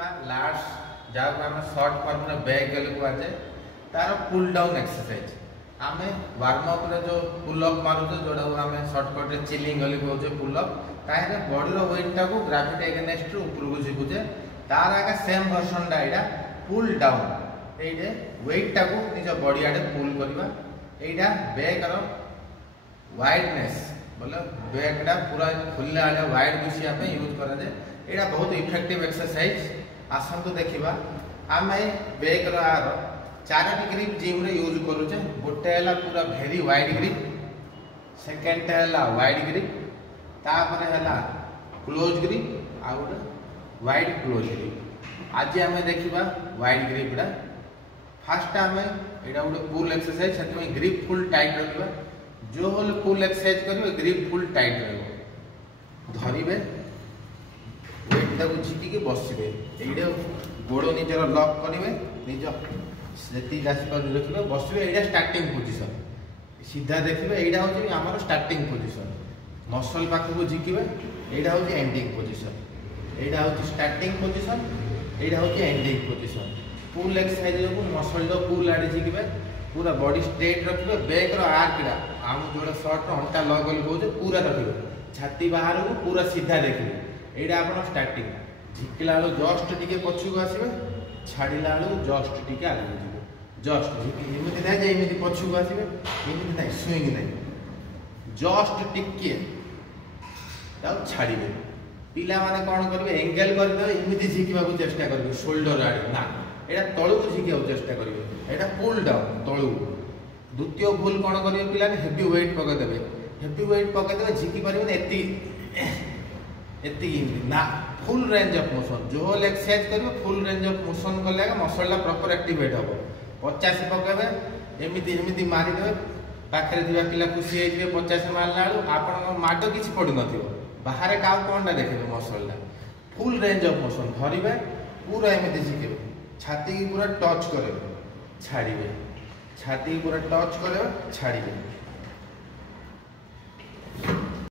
देखिबा लास्ट जाको हम शॉर्ट फॉर्म रे बैक गले को आजे तार पुल डाउन एक्सरसाइज आमे वार्म अप रे जो पुल अप मारू जोडा हमें शॉर्टकट रे चिलिंग गले को पुल अप ताहे बॉडी रो वेट टा को ग्रेविटी अगेंस्ट ऊपर को जिकुजे तार आका सेम वर्जन डा एडा पुल डाउन एइडे वेट टा को निज बॉडी आडे पुल करबा एइडा बैक रो वाइडनेस बोले बैक डा पूरा खुलला आले वाइड गुसिया पे यूज करा दे एडा बहुत इफेक्टिव एक्सरसाइज आसंतु देखिबा आमे बैक रो आर चारटी ग्रिप जिम रे यूज करू छे गोटे हला पूरा वेरी वाइड ग्रिप सेकंड हला वाइड ग्रिप तापर हला क्लोज ग्रिप आ गोटे वाइड क्लोज ग्रिप आज आमे देखिबा वाइड ग्रिप डा फर्स्ट आमे एडा गोटे पुल एक्सरसाइज सेते में ग्रिप फुल टाइट रखबा जो होल पुल एक्सरसाइज करिवे ग्रिप फुल टाइट रहबो धरिबे वेट टा को झिकी के बसिबे एडा गोडो निजर लॉक करिवे निज सेती दास पर रखिबे बसिबे एडा स्टार्टिंग पोजीशन सीधा देखिबे एडा होची हमर स्टार्टिंग पोजीशन मसल पाखो को झिकीबे एडा होची एंडिंग पोजीशन एडा होची स्टार्टिंग पोजीशन एडा होची एंडिंग पोजीशन पुल एक्सरसाइज को मसल दो पुल आडे झिकीबे पूरा बॉडी स्ट्रेट रखिबे बैक रो आर्क डा हम जोड़ा शॉर्ट रो अंटा लगल को पूरा रखिबे छाती बाहर को पूरा सीधा देखिबे एडा अपन स्टार्टिंग झिकला लो जस्ट टिके पछु को आसीबे छाडीला लो जस्ट टिके आगे जिबे जस्ट एमिति नै जे एमिति पछु को आसीबे एमिति नै स्विंग नै जस्ट टिके ताऊ छाडीबे पिला माने कोन करबे एंगल कर दे एमिति झिकीबा को चेष्टा करबे शोल्डर आडे ना एडा तळु को झिकीबा को चेष्टा करबे एडा पुल डाउन तळु द्वितीय भूल कोन करबे पिला ने हेवी वेट पके देबे झिकी परिबे एति एति ना फुल रेंज ऑफ मोशन जो होल एक्सरसाइज करियो फुल रेंज ऑफ मोशन करले मसलला प्रॉपर एक्टिवेट हो 50 पकेबे एमिति मारी देबे पाखरे दिबा पिला खुशी हे जिवे 50 मारला आलू आपन माडो किछि पडु नथिबो बाहर काउ कोनडा देखिबे मसलला फुल रेंज ऑफ मोशन धरिबे पूरा एमिति झिकेबे छाती की पूरा टच करबे छाड़ीबे छाती की पूरा टच करबे छाड़ीबे